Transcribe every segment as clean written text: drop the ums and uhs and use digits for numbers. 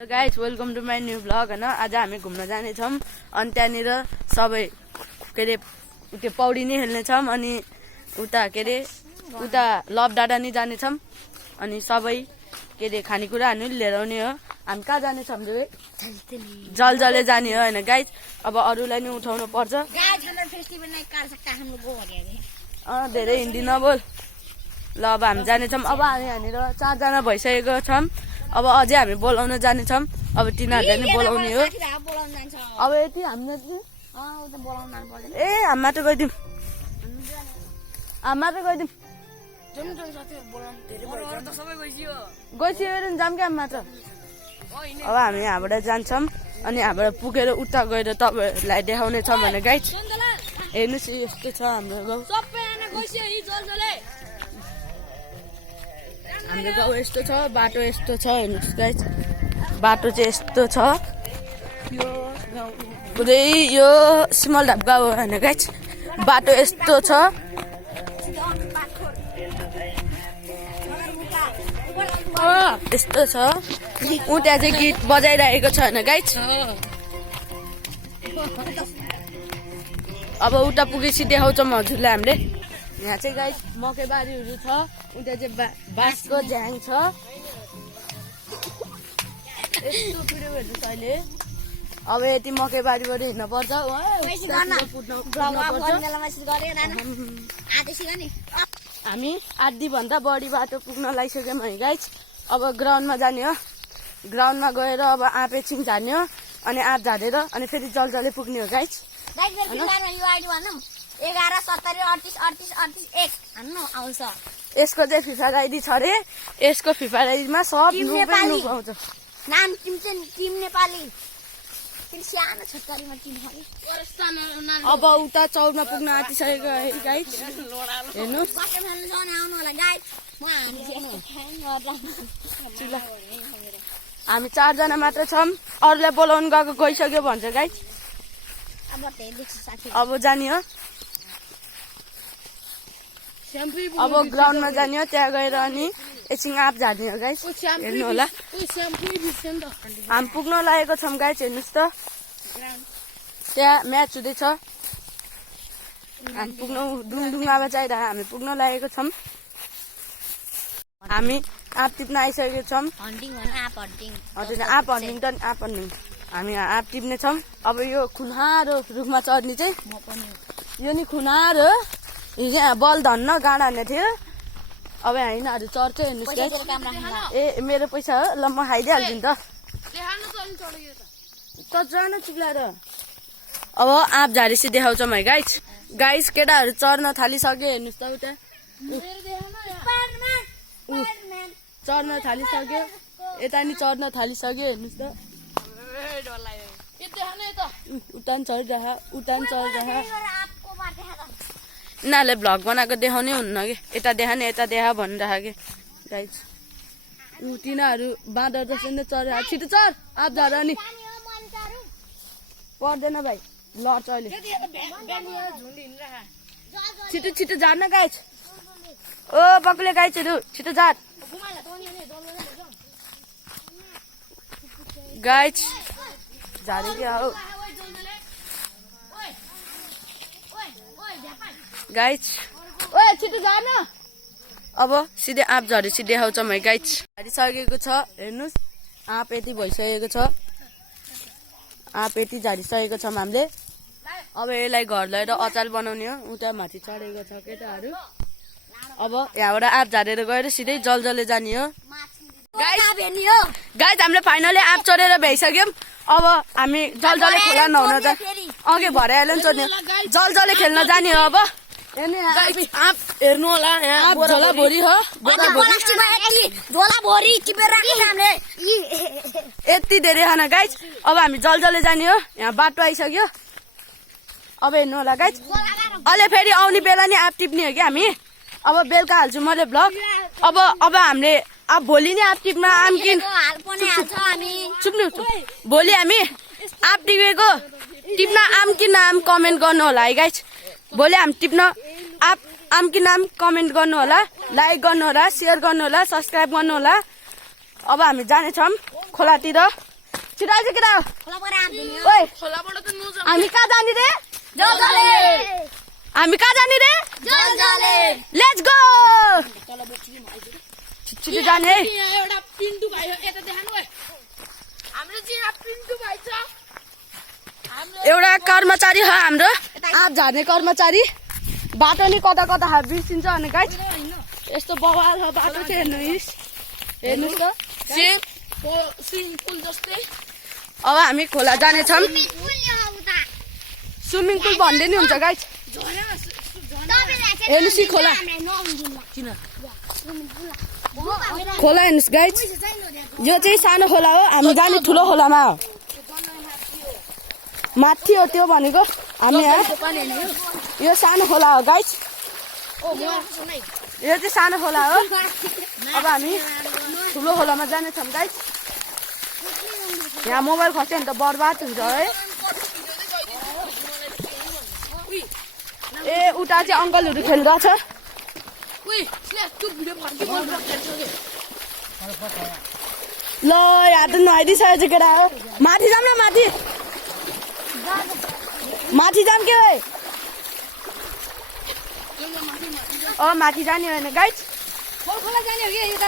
Guys welcome to my new blog हैन। आज हामी घुम्न जानेछौँ अनि त्यहाँनिर सबै के अरे त्यो पौडी नै खेल्नेछौँ अनि उता के अरे उता लभ डाँडा नै जानेछौँ अनि सबै के अरे खानेकुराहरू नि लिएर आउने हो। हामी कहाँ जानेछौँ रे? जलजले जाने हो हैन गाइस। अब अरूलाई नि उठाउनु पर्छ। धेरै हिन्दी नबोल। ल अब हामी जानेछौँ। अब हामी यहाँनिर 4 जना भइसकेको छौँ। अब अझै हामी बोलाउन जानेछौँ। अब तिनीहरूले नि बोलाउने हो। अब यति हामीले ए हामी मात्र गइदिउँ। हामी मात्र गइदिउँ। गइसक्यो नि जाऊँ क्या हामी मात्र। अब हामी यहाँबाट जान्छौँ अनि यहाँबाट पुगेर उता गएर तपाईँहरूलाई देखाउने छौँ भने गाइस हेर्नुहोस् यस्तो छ हाम्रो गाउँ। हाम्रो गाउँ यस्तो छ, बाटो यस्तो छ हेर्नुहोस् गाइस। बाटो चाहिँ यस्तो छ। पुरै यो सिमलढाप गाउँ हो हैन गाइस। बाटो यस्तो छ। यस्तो छ। ऊ त्यहाँ चाहिँ गीत बजाइरहेको छ हैन गाइस। अब उता पुगेपछि देखाउँछौँ हजुरलाई हामीले। यहाँ चाहिँ गाइस मकैबारीहरू छ। उता चाहिँ बाँसको झ्याङ छ। यस्तो पिरो हेर्नुहोस् अहिले। अब यति मकैबारीबाट हिँड्न पर्छ। हामी आधीभन्दा बढी बाटो पुग्न लागिसक्यौँ है गाइस। अब ग्राउन्डमा जाने हो। ग्राउन्डमा गएर अब आँप एकछिन झार्ने हो अनि आँप झारेर अनि फेरि जलजले पुग्ने हो गाइस। 11 70 38 38 38 1 हान्नु आउँछ। यसको चाहिँ फिफा आइडी छ रे। यसको फिफा आइडीमा सब नुब आउँछ। नाम टिम चाहिँ टिम नेपाली। फेरि सानो छोटकरीमा टिम हरे। अब उता चौरमा पुग्न आँटिसकेको है गाइस। हेर्नुहोस् बाटो खेल्न जान आउनु होला गाइस। म हामी 4 जना मात्र छौँ। अरूलाई बोलाउनु गएको गइसक्यो भन्छ गाइस। अब जाने हो। अब ग्राउन्डमा जाने हो। त्यहाँ गएर अनि एकछिन आँप झार्ने हो गाइस। हेर्नु होला हामी पुग्न लागेको छौँ गाइस। हेर्नुहोस् त त्यहाँ म्याच हुँदैछ। हामी पुग्नु डुङडुङामा चाहिरहेको हामी पुग्न लागेको छौँ। हामी आँप टिप्न आइसकेको छौँ। हजुर आँप हन्टिङ त आँप हन्टिङ। हामी आँप टिप्ने छौँ। अब यो खुनारो रुखमा चढ्ने चाहिँ यो नि खुनारो यहाँ बल धन्न गाडा हान्ने थियो। अब यहाँ यिनीहरू चढ्छ हेर्नुहोस्। ए मेरो पैसा हो ल म खाइदिइहाल्छु नि त जान चिप्लाएर। अब आँप झारेपछि देखाउँछौँ है गाइस। गाइस केटाहरू चढ्न थालिसक्यो हेर्नुहोस् त उता चढ्न थालिसक्यो। यता नि चढ्न थालिसक्यो हेर्नुहोस् त। उतान चढिरह उतान चढिरह। यिनीहरूले भ्लग बनाएको देखाउनै हुन्न कि यता देखा नि यता देखा भनिरहेको कि गाइस। तिनीहरू बाँदर जस्तो नै चढेर छिटो चढ आँप झार नि पर्दैन भाइ लड्छ अहिले। छिटो छिटो झार्न गाइस। ओ बकुले गाइसहरू छिटो झार गाइस। झारे क्या हो गाइस। ओए छिटो झार्न। अब सिधै आँप झरेपछि देखाउँछौँ है गाइस। झारिसकेको छ हेर्नुहोस्। आँप यति भइसकेको छ। आँप यति झारिसकेको छौँ हामीले। अब यसलाई घर लगेर अचार बनाउने हो। उता माथि चढेको छ केटाहरू। अब यहाँबाट आँप झारेर गएर सिधै जलजले जाने हो गाइस। हामीले फाइनली आँप चढेर भ्याइसक्यौँ। अब हामी जलजले खोला नहुन त अघि भरे आएर नि चढ्ने जलजले खेल्न जाने हो। अब हेर्नु होला यहाँ झोला भोरी हो। यति धेरै खाना गाइस। अब हामी जलजले जाने हो। यहाँ बाटो आइसक्यो। अब हेर्नु होला गाइस। अहिले फेरि आउने बेला नि आँप टिप्ने हो कि हामी। अब बेलुका हाल्छु मैले भ्लग। अब हामीले अब भोलि नै आँप टिप्न भोलि हामी आँप टिप्न आम कि नाम कमेन्ट गर्नु होला है गाइस। भोलि हामी टिप्न आम कि नाम कमेन्ट गर्नु होला, लाइक गर्नु होला, सेयर गर्नु होला, सब्सक्राइब गर्नु होला। अब हामी जानेछौँ खोलातिर। छिटो आइज केटा खोला पर आम दिने ओइ खोलाबाट त न्युज हामी कहाँ जाने रे हामी कहाँ जाने रे जलजले लेट्स गो छिटो जाने है यहाँ एउटा पिन्टु भाइ हो यता देखाउनु है हाम्रो चाहिँ यहाँ पिन्टु भाइ छ एउटा कर्मचारी हो हाम्रो आँप झार्ने कर्मचारी बाटो नि कता कता बिर्सिन्छ अनि गाइस यस्तो बवाल छ बाटो चाहिँ हेर्नुहोस् त सेम स्विमिङ पुल जस्तै अब हामी खोला जानेछौँ स्विमिङ पुल भन्दै नि हुन्छ गाइस हेर्नुहोस् खोला किन खोला हेर्नुहोस् गाइस यो चाहिँ सानो खोला हो हामी जाने ठुलो खोलामा हो माथि हो त्यो भनेको हामी यहाँ यो सानो खोला हो गाइस यो चाहिँ सानो खोला हो अब हामी ठुलो खोलामा जानेछौँ गाइस यहाँ मोबाइल खस्यो भने त बर्बाद हुन्छ है ए उता चाहिँ अङ्कलहरू खेलिरहेछ ल यहाँ त नुहाइदिइसकेको छ केटा हो माथि जाऊँ न माथि जाऊँ के माथि जाने होइन गाइस खोला जाने हो कि यो त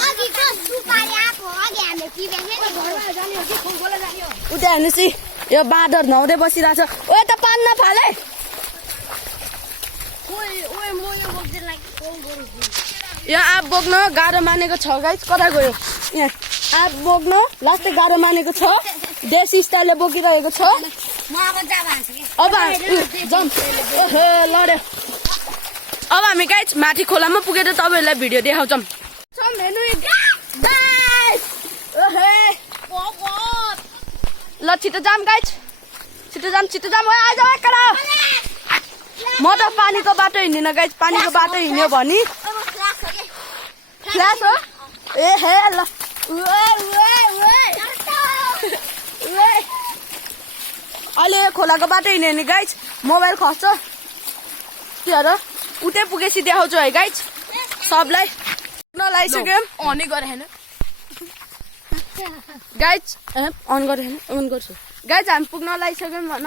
अघि त सुपारी आएको अघि हामीले पिबेको घरमा जाने हो कि खोला जाने हो उता हेर्नुहोस् यो बाँदर नुहाउँदै बसिरहेछ ओ त पान नफाले ओए म यहाँ बोक्दै लागि कल गरौँ यहाँ आँप बोक्न गाह्रो मानेको छ गाइस कता गयो यहाँ आँप बोक्न लास्टै गाह्रो मानेको छ देशी स्टाइलले बोकिरहेको छ म अब जा भन्छु कि अब जाउँ ओहो लड्यो अब हामी गाइस माथि खोलामा पुगेर तपाईँहरूलाई भिडियो देखाउँछौँ ल छिटो जाम गाइस छिटो जाम आइज एकरा म त पानीको बाटो हिँड्दिनँ गाइस पानीको बाटो हिँड्यो भने फ्ल्यास हो ए हे ल अहिले खोलाको बाटो हिँड्यो नि गाइस मोबाइल खस्छ त्यो र उतै पुगेपछि देखाउँछु है गाइस सबलाई नलाइसक्यौँ अनै गरे होइन गाइस अन गरे होइन अन गर्छु गाइस हामी पुग्न लागिसक्यौँ भन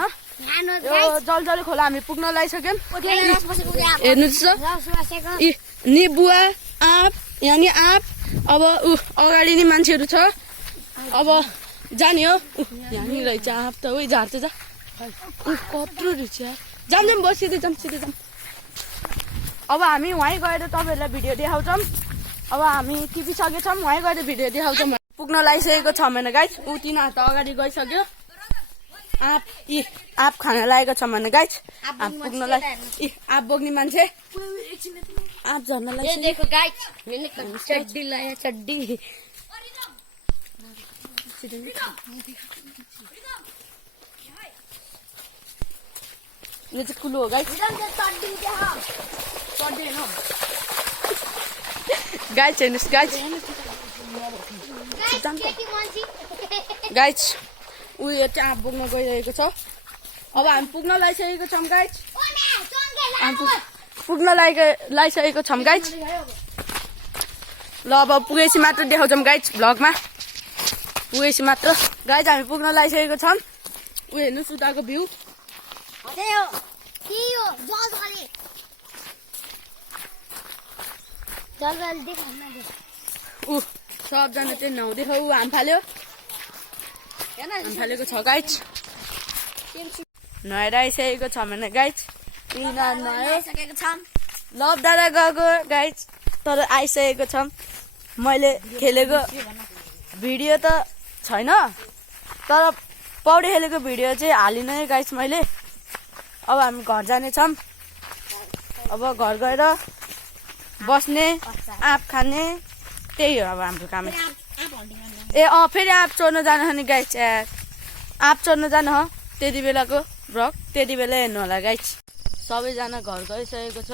यो जलजले खोला हामी पुग्न लागिसक्यौँ हेर्नुहोस् त निबुवा आँप यहाँ नि आँप अब अगाडि नि मान्छेहरू छ अब जाने हो यहाँ नि रहेछ आँप त उही झार्छ जा कत्रो रहेछ जाम बसिँदै जाम सिधै जाम अब हामी वहीँ गएर तपाईँहरूलाई भिडियो देखाउँछौँ अब हामी टिपिसकेछौँ वहीँ गएर भिडियो देखाउँछौँ पुग्न लागिसकेको छ भने गाइस ऊ तिनीहरू त अगाडि गइसक्यो आँप खान लागेको छ भने गाइस आँप पुग्न आँप बोक्ने मान्छे आँप झर्न देखो गाइस मैंने चड्डी लाया चड्डी यो चाहिँ कुलो हो गाइस गाइस हेर्नुहोस् गाइस ऊ यो चाहिँ आँप बोक्न गइरहेको छ अब हामी पुग्न लागिसकेको छौँ गाइस पुग्न लागिसकेको छौँ गाइस ल अब पुगेपछि मात्र देखाउँछौँ गाइस भ्लगमा पुगेपछि मात्र गाइस हामी पुग्न लागिसकेको छौँ ऊ हेर्नुहोस् उताको भ्यू ऊ सबजना चाहिँ नुहाउँदै ऊ हाम फाल्यो हाम फालेको छ गाइस नुहाएर आइसकेको छ भने गाइस नुहायो लभ डाँडा गएको गाइस तर आइसकेको छ मैले खेलेको भिडियो त छैन तर पौडी खेलेको भिडियो चाहिँ हालिनँ गाइस मैले अब हामी घर जानेछौँ अब घर गएर बस्ने आँप खाने त्यही हो अब हाम्रो काम ए फेरि आँप चोर्न जानु नि गाइस आँप चोर्न जानु हो त्यति बेलाको भ्लग त्यति बेला हेर्नु होला गाइस सबैजना घर गइसकेको छ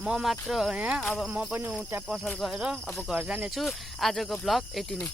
म मात्र हो यहाँ अब म पनि त्यहाँ पसल गएर अब घर जानेछु आजको भ्लग यति नै